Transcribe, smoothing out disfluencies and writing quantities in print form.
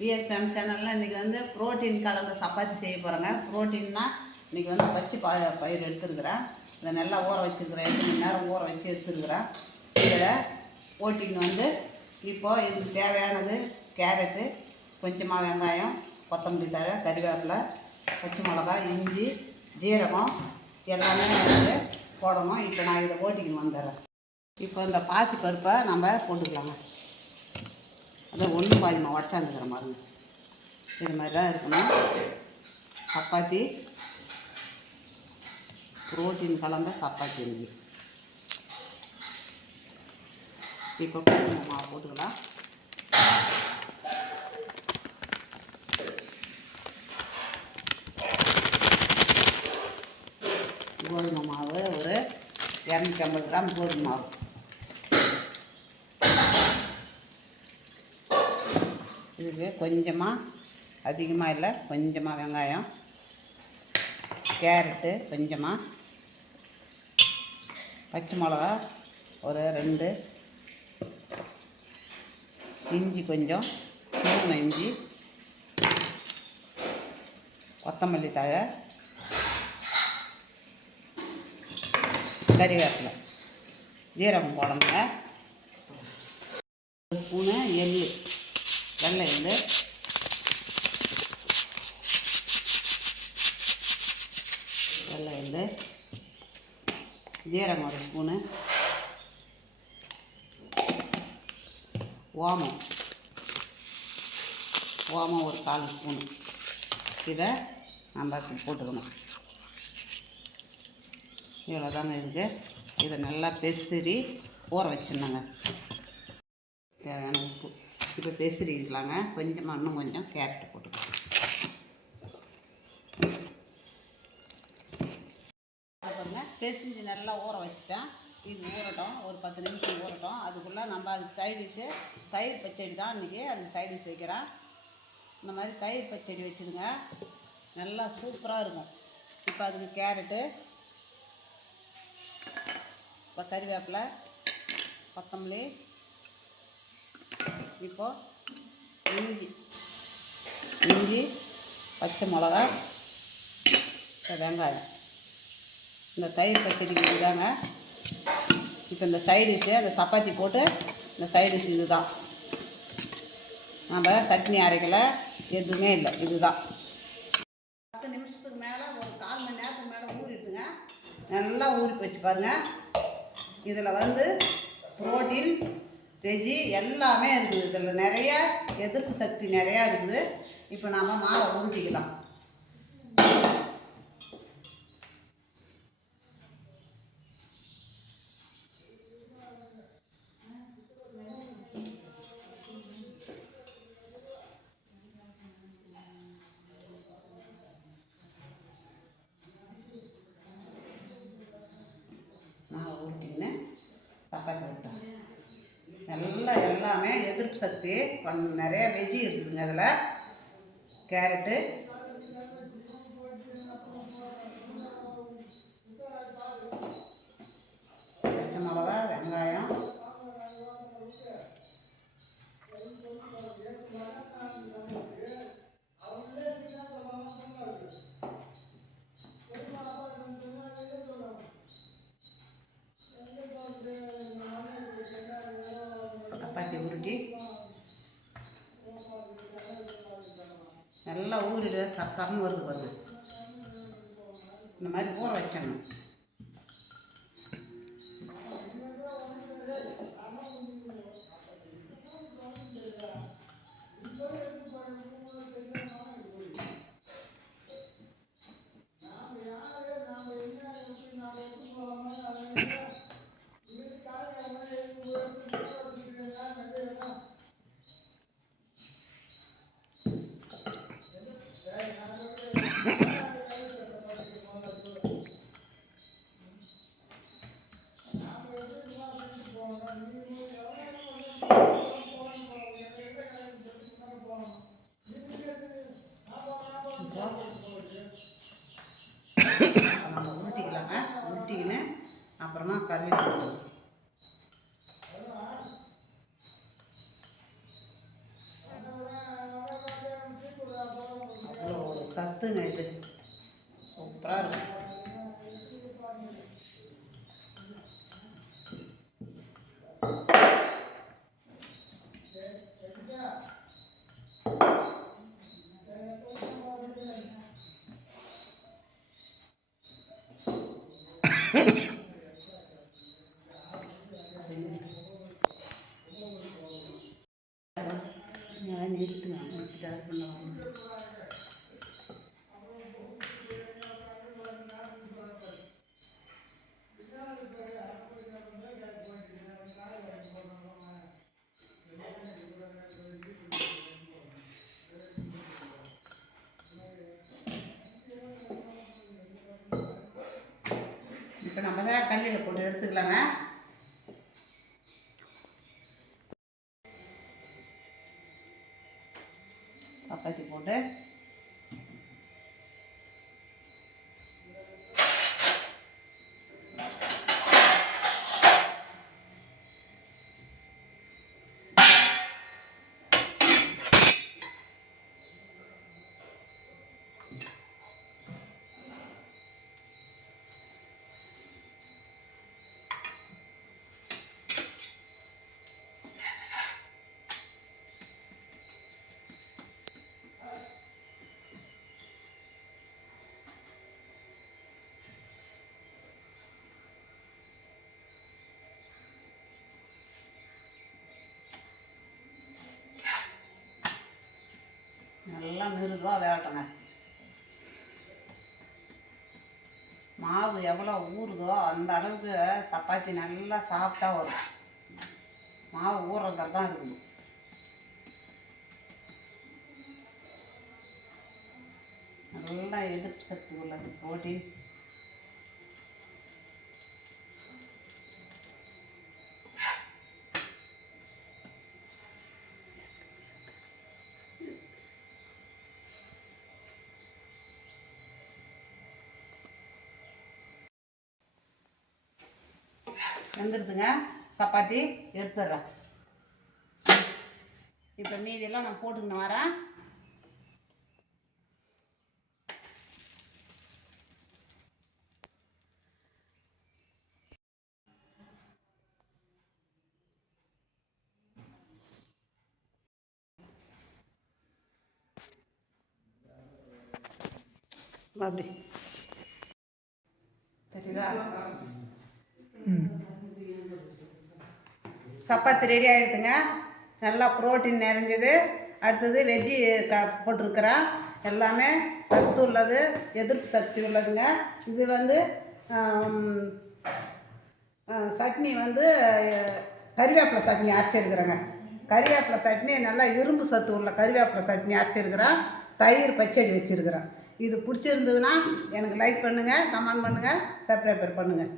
விஎஸ்பிஎம் சேனலில் இன்றைக்கி வந்து புரோட்டீன் கலந்த சப்பாத்தி செய்ய போகிறேங்க. புரோட்டீன்னா இன்றைக்கி வந்து பச்சை பயிர் எடுத்துருக்குறேன். இதை நல்லா ஊற வச்சுருக்கிறேன். 8 மணி நேரம் ஊற வச்சு எடுத்துருக்குறேன். இதில் புரோட்டீன் வந்து இப்போது இதுக்கு தேவையானது கேரட்டு, கொஞ்சமாக வெங்காயம், கொத்தமல்லி தழை, கறிவேப்பிலை, பச்சை மிளகாய், இஞ்சி, ஜீரகம் எல்லாமே வந்து போடணும். இப்போ நான் இதை ஓட்டிக்கின்னு வந்துடுறேன். இப்போ இந்த பாசி பருப்பை நம்ம போட்டுக்கலாங்க. அதை ஒன்று பாதிமா உடச்சாந்துக்கிற மாதிரி இது மாதிரி தான் இருக்கணும். சப்பாத்தி புரோட்டீன் கலந்த சப்பாத்தி இருக்கு. இப்போ கோதுமை மாவு போட்டுக்கலாம். கோதுமை மாவு ஒரு 250 கிராம் கோதுமை மாவு. இதுக்கு கொஞ்சமாக, அதிகமாக இல்லை, கொஞ்சமாக வெங்காயம், கேரட்டு கொஞ்சமாக, பச்சை மிளகா ஒரு 2, இஞ்சி கொஞ்சம், தூள் இஞ்சி, கொத்தமல்லி தழை, கறிவேப்பிலை, ஜீரகம் போடணுங்க. 1 ஸ்பூனு எள், வெள்ளை எள், ஜீரகம் 1 ஸ்பூனு, ஓமம் ஒரு 1/4 ஸ்பூனு. இதை நம்ம போட்டுக்கணும். இவ்வளோ தாங்க இருக்குது. இதை நல்லா பெசரி ஊற வச்சிடணுங்க. தேவையான உப்பு இப்போ பெசரிக்கலாங்க. கொஞ்சமாக இன்னும் கொஞ்சம் கேரட்டு போட்டுக்கலாம். அப்புறங்க பெசரி நல்லா ஊற வச்சுட்டேன். இது ஊறட்டும், ஒரு 10 நிமிஷம் ஊறட்டும். அதுக்குள்ளே நம்ம அதுக்கு சைடிஷ்ஷு தயிர் பச்சடி தான் இன்றைக்கி. அதுக்கு சைடிஷ் வைக்கிறேன். இந்த மாதிரி தயிர் பச்சடி வச்சுடுங்க, நல்லா சூப்பராக இருக்கும். இப்போ அதுக்கு கேரட்டு, இப்போ கறிவேப்பிலை, கொத்தமல்லி, இப்போது இஞ்சி, பச்சை மிளகா, வெங்காயம். இந்த தயிர் பச்சடிக்கு இதுதாங்க. இப்போ இந்த சைடிஷ்ஷு அந்த சப்பாத்தி போட்டு இந்த சைடிஷ் இது தான். நம்ம சட்னி அரைக்கலை, எதுவுமே இல்லை, இதுதான். 10 நிமிஷத்துக்கு மேலே, ஒரு 1/4 மணி நேரத்துக்கு மேலே ஊறிடுதுங்க. நல்லா ஊறி போச்சு பாருங்கள். இதில் வந்து புரோட்டீன், வெஜ்ஜி எல்லாமே இருக்குது. இதில் நிறைய எதிர்ப்பு சக்தி நிறையா இருக்குது. இப்போ நாம் மாவை உருட்டிக்கலாம். மாவை ஊட்டின்னு சப்பாத்தி விட்டேன். நல்லா எல்லாமே எதிர்ப்பு சக்தி நிறைய வெஜ்ஜி இருக்குதுங்க. அதில் கேரட்டு, பச்சை மிளகா, வெங்காயம், சப்பாத்தி உருட்டி நல்லா ஊறிடு. சரசரன்னு வருது பாருங்க. இந்த மாதிரி ஊற வச்சிடணும். நம்ம உருட்டிக்கலாங்க. உருட்டிக்கின்னு அப்புறமா கறி போட்டுக்கலாம். சத்துங்க இது, சூப்பராக இருக்கும். இப்போ நம்ம தான் கல்லில் போட்டு எடுத்துக்கலாங்க. சப்பாத்தி போட்டு நல்லா மிருதுவாக வேகட்டுங்க. மாவு எவ்வளோ ஊறுதோ அந்த அளவுக்கு சப்பாத்தி நல்லா சாஃப்டாக வரும். மாவு ஊறுறதுல தான் இருக்குது. நல்லா எதிர்ப்பு சக்தி உள்ளது, புரோட்டீன். வெந்துடுதுங்க, சப்பாத்தி எடுத்துடுறேன். இப்போ மீதியெல்லாம் நான் போட்டுக்கின்னு வரேன். அப்படி சரிதா? சப்பாத்தி ரெடி ஆகிடுதுங்க. நல்லா ப்ரோட்டீன் நிறைஞ்சது. அடுத்தது வெஜ்ஜி போட்டிருக்கிறேன். எல்லாமே சத்து உள்ளது, எதிர்ப்பு சக்தி உள்ளதுங்க. இது வந்து சட்னி வந்து கறிவேப்பிலை சட்னி அரைச்சிருக்கிறேங்க. கறிவேப்பிலை சட்னி நல்லா இரும்பு சத்து உள்ள கறிவேப்பிலை சட்னி அரைச்சிருக்கிறேன். தயிர் பச்சடி வச்சுருக்கிறேன். இது பிடிச்சிருந்ததுன்னா எனக்கு லைக் பண்ணுங்கள், கமெண்ட் பண்ணுங்கள், சப்ஸ்கிரைபர் பண்ணுங்கள்.